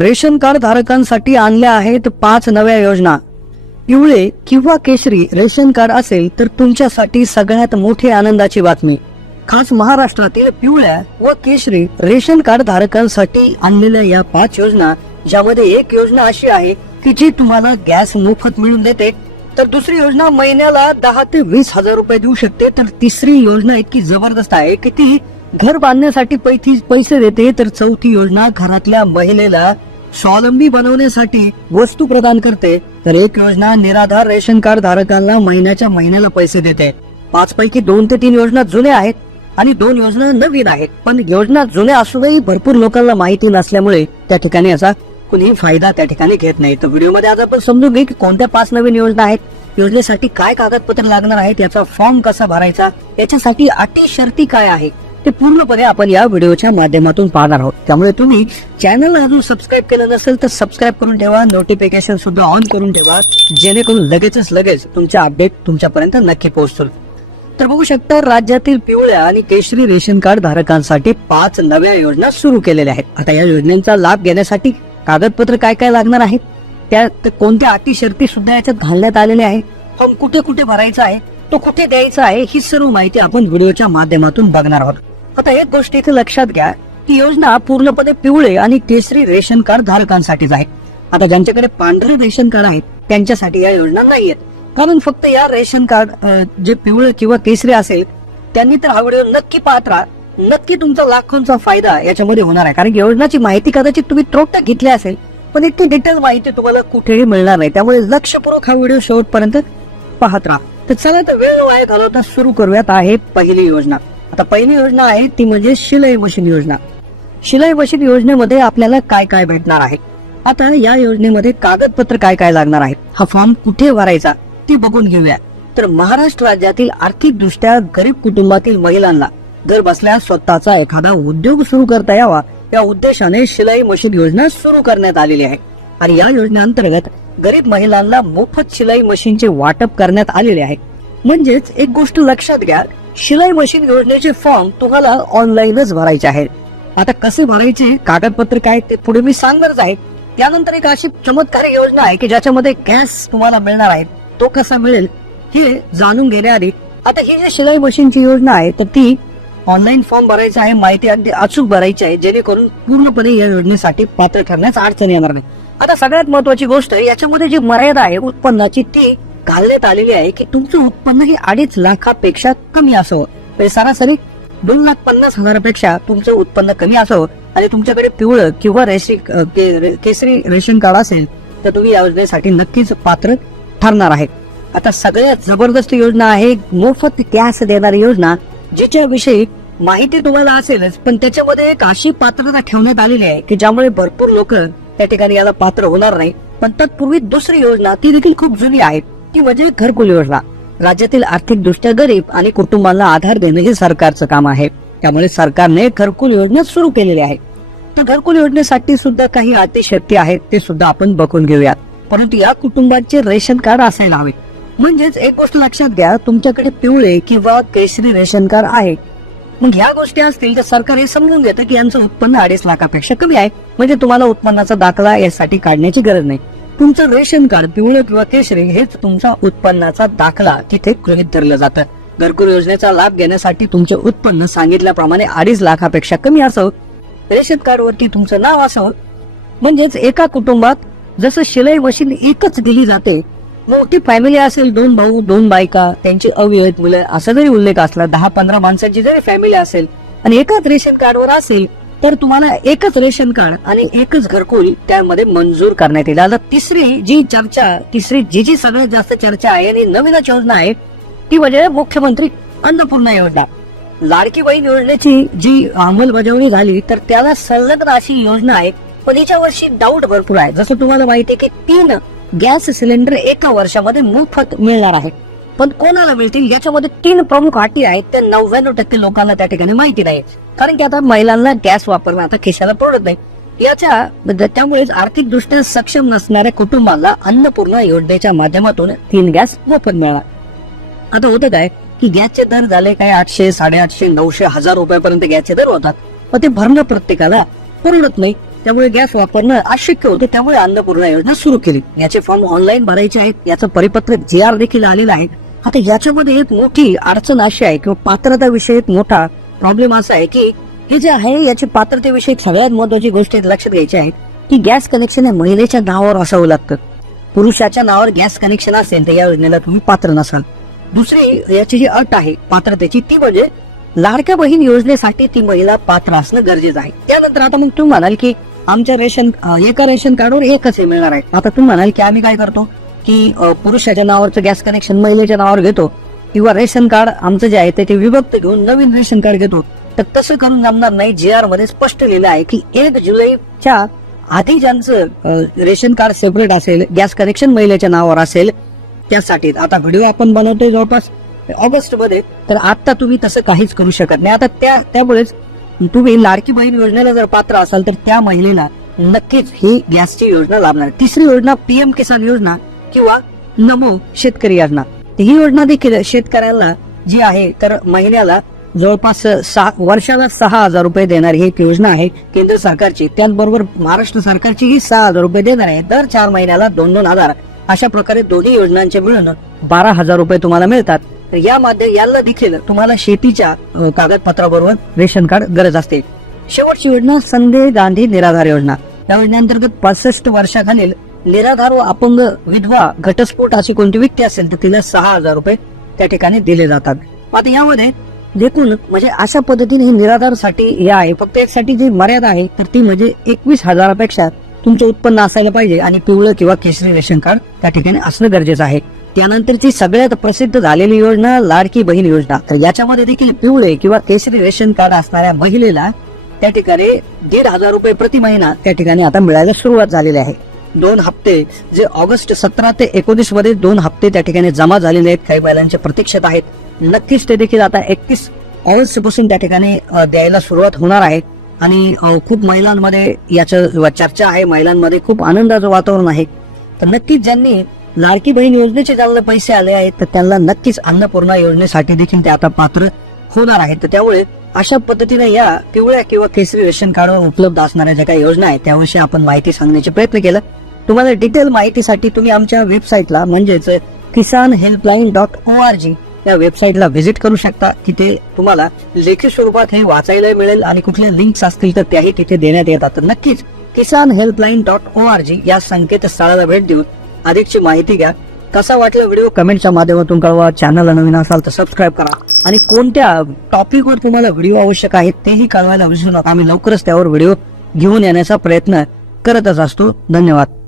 ration card धारकांसाठी आणल्या आहेत पाच नव्या योजना पिवळे किंवा केशरी रेशन कार्ड असेल तर तुमच्यासाठी सगळ्यात मोठी आनंदाची बातमी खास महाराष्ट्रातील पिवळ्या व केशरी रेशन कार्ड धारकांसाठी आणलेल्या या पाच योजना ज्यामध्ये एक योजना अशी आहे की जी तुम्हाला गॅस मोफत मिळून देते तर दुसरी योजना महिन्याला दहा ते वीस हजार रुपये देऊ शकते तर तिसरी योजना इतकी जबरदस्त आहे की ती घर बांधण्यासाठी पैसे देते तर चौथी योजना घरातल्या महिलेला स्वावलंबी बनवण्यासाठी वस्तू प्रदान करते तर एक योजना निराधार रेशन कार्ड धारकांना महिन्याच्या महिन्याला पैसे देते पाच पैकी दोन ते तीन योजना जुन्या आहेत आणि दोन योजना नवीन आहेत पण योजना जुन्या असूनही भरपूर लोकांना माहिती नसल्यामुळे त्या ठिकाणी असा कुणी फायदा त्या ठिकाणी घेत नाही तर मध्ये आज आपण समजून घे की कोणत्या पाच नवीन योजना आहेत योजनेसाठी काय कागदपत्र लागणार आहेत याचा फॉर्म कसा भरायचा याच्यासाठी अटी शर्ती काय आहे ते पूर्णपणे आपण या व्हिडिओच्या माध्यमातून पाहणार आहोत त्यामुळे तुम्ही चॅनलला अजून सबस्क्राईब केलं नसेल तर सबस्क्राईब करून ठेवा नोटिफिकेशन सुद्धा ऑन करून ठेवा जेणेकरून लगेचच लगेच तुमच्या अपडेट तुमच्यापर्यंत नक्की पोहोचतो तर बघू शकता राज्यातील पिवळ्या आणि केशरी रेशन कार्ड धारकांसाठी पाच नव्या योजना सुरू केलेल्या आहेत आता या योजनेचा लाभ घेण्यासाठी कागदपत्र काय काय लागणार आहेत त्या कोणत्या अटी शर्ती सुद्धा याच्यात घालण्यात आलेल्या आहेत फॉर्म कुठे कुठे भरायचा आहे तो कुठे द्यायचा आहे ही सर्व माहिती आपण व्हिडिओच्या माध्यमातून बघणार आहोत आता एक गोष्ट इथे लक्षात घ्या ही योजना पूर्णपणे पिवळे आणि केसरी रेशन कार्ड धारकांसाठीच आहे आता ज्यांच्याकडे पांढरे रेशन कार्ड आहेत त्यांच्यासाठी या योजना नाहीयेत कारण फक्त या रेशन कार्ड जे पिवळे किंवा केसरी असेल त्यांनी तर हा व्हिडिओ नक्की पाहत राहा नक्की तुमचा लाखांचा फायदा याच्यामध्ये होणार आहे कारण योजनाची माहिती कदाचित तुम्ही त्रोट घेतली असेल पण इतकी डिटेल माहिती तुम्हाला कुठेही मिळणार नाही त्यामुळे लक्षपूर्वक हा व्हिडिओ शेवटपर्यंत पाहत राहा तर चला तर वेळ वाय घालवता सुरू करूयात आहे पहिली योजना आता पहिली योजना आहे ती म्हणजे शिलाई मशीन योजना शिलाई मशीन योजनेमध्ये आपल्याला काय काय भेटणार आहे आता या योजनेमध्ये कागदपत्र काय काय लागणार आहे हा फॉर्म कुठे भरायचा ते बघून घेऊया तर महाराष्ट्र राज्यातील आर्थिक दृष्ट्या गरीब कुटुंबातील महिलांना घर बसल्या स्वतःचा एखादा उद्योग सुरू करता यावा या उद्देशाने शिलाई मशीन योजना सुरू करण्यात आलेली आहे आणि या योजनेअंतर्गत गरीब महिलांना मोफत शिलाई मशीनचे वाटप करण्यात आलेले आहे म्हणजेच एक गोष्ट लक्षात घ्या शिलाई मशीन योजनेचे फॉर्म तुम्हाला ऑनलाईनच भरायचे आहे आता कसे भरायचे कागदपत्र काय ते पुढे मी सांगणारच आहे त्यानंतर एक अशी चमत्कारी योजना आहे की ज्याच्यामध्ये गॅस तुम्हाला मिळणार आहे तो कसा मिळेल हे जाणून घेण्याआधी आता ही जी शिलाई मशीनची योजना आहे तर ती ऑनलाईन फॉर्म भरायचा आहे माहिती अगदी अचूक भरायची आहे जेणेकरून पूर्णपणे या योजनेसाठी पात्र ठरण्यास अडचण येणार नाही आता सगळ्यात महत्वाची गोष्ट याच्यामध्ये जी मर्यादा आहे उत्पन्नाची ती घालण्यात आलेली आहे की तुमचं उत्पन्न हे अडीच लाखापेक्षा कमी असावं म्हणजे सरासरी दोन लाख पन्नास हजारापेक्षा तुमचं उत्पन्न कमी असो आणि तुमच्याकडे पिवळं किंवा रेशी केसरी रेशन कार्ड असेल तर तुम्ही या योजनेसाठी नक्कीच पात्र ठरणार आहे आता सगळ्यात जबरदस्त योजना आहे मोफत कॅस देणारी योजना जिच्याविषयी माहिती तुम्हाला असेलच पण त्याच्यामध्ये एक अशी पात्रता ठेवण्यात आलेली आहे की ज्यामुळे भरपूर लोक त्या ठिकाणी याला पात्र होणार नाही पण तत्पूर्वी दुसरी योजना ती देखील खूप जुनी आहे ती म्हणजे घरकुल योजना राज्यातील आर्थिकदृष्ट्या गरीब आणि कुटुंबांना आधार देणे हे सरकारचं काम आहे त्यामुळे सरकारने घरकुल योजना सुरू केलेली आहे तर घरकुल योजनेसाठी सुद्धा काही अटी शक्ती आहेत ते सुद्धा आपण बघून घेऊयात परंतु या कुटुंबाचे रेशन कार्ड असायला हवे म्हणजेच एक गोष्ट लक्षात घ्या तुमच्याकडे पिवळे किंवा केशरी रेशन कार्ड आहे मग ह्या गोष्टी असतील तर सरकार हे समजून घेतं की यांचं उत्पन्न अडीच लाखापेक्षा कमी आहे म्हणजे तुम्हाला उत्पन्नाचा दाखला यासाठी काढण्याची गरज नाही तुमचं रेशन कार्ड पिवळं किंवा केशरी हेच तुमच्या उत्पन्नाचा दाखला तिथे गृहित धरलं जातं घरकुल योजनेचा लाभ घेण्यासाठी तुमचे उत्पन्न सांगितल्याप्रमाणे अडीच लाखापेक्षा कमी असावं रेशन कार्ड वरती तुमचं नाव असावं म्हणजेच एका कुटुंबात जसं शिलाई मशीन एकच दिली जाते मोठी फॅमिली असेल दोन भाऊ दोन बायका त्यांची अविवाहित मुलं असा जरी उल्लेख असला दहा पंधरा माणसांची जरी फॅमिली असेल आणि एकाच रेशन कार्डवर असेल तर तुम्हाला एकच रेशन कार्ड आणि एकच घरकुल त्यामध्ये मंजूर करण्यात येईल आता तिसरी जी चर्चा तिसरी जी जी सगळ्यात जास्त चर्चा आहे आणि नवीनच योजना आहे ती म्हणजे मुख्यमंत्री अन्नपूर्णा योजना लाडकी बहीण योजनेची जी अंमलबजावणी झाली तर त्याला संलग्न अशी योजना आहे पण हिच्या वर्षी डाऊट भरपूर आहे जसं तुम्हाला माहिती आहे की तीन गॅस सिलेंडर एका वर्षामध्ये मोफत मिळणार आहे पण कोणाला मिळतील याच्यामध्ये तीन प्रमुख अटी आहेत त्या नव्याण्णव टक्के लोकांना त्या ठिकाणी माहिती नाही कारण की आता महिलांना गॅस वापरणं आता खिशाला परवडत नाही याच्या त्यामुळेच आर्थिकदृष्ट्या सक्षम नसणाऱ्या कुटुंबाला अन्नपूर्णा योजनेच्या माध्यमातून तीन गॅस मोफत मिळाला आता होतं काय की गॅसचे दर झाले काय आठशे साडेआठशे नऊशे हजार रुपयापर्यंत गॅसचे दर होतात मग ते भरणं प्रत्येकाला परवडत नाही त्यामुळे गॅस वापरणं अशक्य होते त्यामुळे अन्नपूर्णा योजना सुरू केली याचे फॉर्म ऑनलाईन भरायचे आहेत याचं परिपत्रक जे आर देखील आलेलं आहे आता याच्यामध्ये एक मोठी अडचण अशी आहे किंवा पात्रता विषयी मोठा प्रॉब्लेम असा आहे की हे जे आहे याची पात्रतेविषयी सगळ्यात महत्वाची गोष्ट लक्षात घ्यायची आहे की गॅस कनेक्शन हे महिलेच्या नावावर असावं लागतं पुरुषाच्या नावावर गॅस कनेक्शन असेल तर या योजनेला तुम्ही पात्र नसाल दुसरी याची जी अट आहे पात्रतेची ती म्हणजे लाडक्या बहीण योजनेसाठी ती महिला पात्र असणं गरजेचं आहे त्यानंतर आता मग तुम्ही म्हणाल की आमच्या रेशन एका रेशन कार्डवर एकच मिळणार आहे आता तुम्ही म्हणाल की आम्ही काय करतो की पुरुषाच्या नावावरचं गॅस कनेक्शन महिलेच्या नावावर घेतो किंवा रेशन कार्ड आमचं जे आहे ते विभक्त घेऊन नवीन रेशन कार्ड घेतो तर तसं करून जमणार नाही जे आर मध्ये स्पष्ट लिहिलं आहे की एक जुलैच्या आधी ज्यांचं रेशन कार्ड सेपरेट असेल गॅस कनेक्शन महिलेच्या नावावर असेल त्यासाठी आता व्हिडिओ आपण बनवतोय जवळपास ऑगस्ट मध्ये तर आता तुम्ही तसं काहीच करू शकत नाही आता त्या त्यामुळेच तुम्ही लाडकी बहीण योजनेला जर पात्र असाल तर त्या महिलेला नक्कीच ही गॅसची योजना लाभणार तिसरी योजना पीएम किसान योजना किंवा नमो शेतकरी योजना ही योजना देखील शेतकऱ्याला जी आहे तर महिन्याला जवळपास सहा वर्षाला सहा हजार रुपये देणारी ही एक योजना आहे केंद्र सरकारची त्याचबरोबर महाराष्ट्र सरकारची ही सहा हजार रुपये देणार आहे दर चार महिन्याला दोन दोन हजार अशा प्रकारे दोन्ही योजनांचे मिळून बारा हजार रुपये तुम्हाला मिळतात या यामध्ये याला देखील तुम्हाला शेतीच्या कागदपत्राबरोबर रेशन कार्ड गरज असते शेवटची योजना संजय गांधी निराधार योजना या योजनेअंतर्गत पासष्ट वर्षाखालील निराधार व अपंग विधवा घटस्फोट अशी कोणती व्यक्ती असेल तर तिला सहा हजार रुपये त्या ठिकाणी दिले जातात आता यामध्ये देखून म्हणजे अशा पद्धतीने हे निराधारसाठी हे आहे फक्त साठी जी मर्यादा आहे तर ती म्हणजे एकवीस हजारापेक्षा तुमचं उत्पन्न असायला पाहिजे आणि पिवळं किंवा केसरी रेशन कार्ड त्या ठिकाणी असणं गरजेचं आहे त्यानंतरची सगळ्यात प्रसिद्ध झालेली योजना लाडकी बहीण योजना तर याच्यामध्ये देखील पिवळे किंवा केसरी रेशन कार्ड असणाऱ्या महिलेला त्या ठिकाणी दीड हजार रुपये प्रति महिना त्या ठिकाणी आता मिळायला सुरुवात झालेली आहे दोन हप्ते जे ऑगस्ट सतरा ते एकोणीस मध्ये दोन हप्ते त्या ठिकाणी जमा झालेले आहेत काही बैलांच्या प्रतीक्षेत आहेत नक्कीच ते देखील आता एकतीस ऑगस्ट पासून त्या ठिकाणी द्यायला सुरुवात होणार आहे आणि खूप महिलांमध्ये याचं चर्चा आहे महिलांमध्ये खूप आनंदाचं वातावरण आहे तर नक्कीच ज्यांनी लाडकी बहीण योजनेचे ज्यांना पैसे आले आहेत तर त्यांना नक्कीच अन्नपूर्णा योजनेसाठी देखील ते आता पात्र होणार आहेत तर त्यामुळे अशा पद्धतीने या पिवळ्या किंवा केसरी रेशन कार्डवर उपलब्ध असणाऱ्या ज्या काही योजना आहेत त्याविषयी आपण माहिती सांगण्याचा प्रयत्न केला तुम्हाला डिटेल माहितीसाठी तुम्ही आमच्या वेबसाईटला म्हणजेच Kisan helpline dot O R G या वेबसाईटला व्हिजिट करू शकता तिथे तुम्हाला लेखी स्वरूपात हे वाचायला मिळेल आणि कुठल्या लिंक्स असतील तर त्याही तिथे देण्यात येतात नक्कीच Kisan helpline dot O R G या संकेतस्थळाला भेट देऊन अधिकची माहिती घ्या कसा वाटला व्हिडिओ कमेंटच्या माध्यमातून कळवा चॅनलला नवीन असाल तर सबस्क्राईब करा आणि कोणत्या टॉपिकवर तुम्हाला व्हिडिओ आवश्यक आहे तेही कळवायला विसरू नका आम्ही लवकरच त्यावर व्हिडिओ घेऊन येण्याचा प्रयत्न करतच असतो धन्यवाद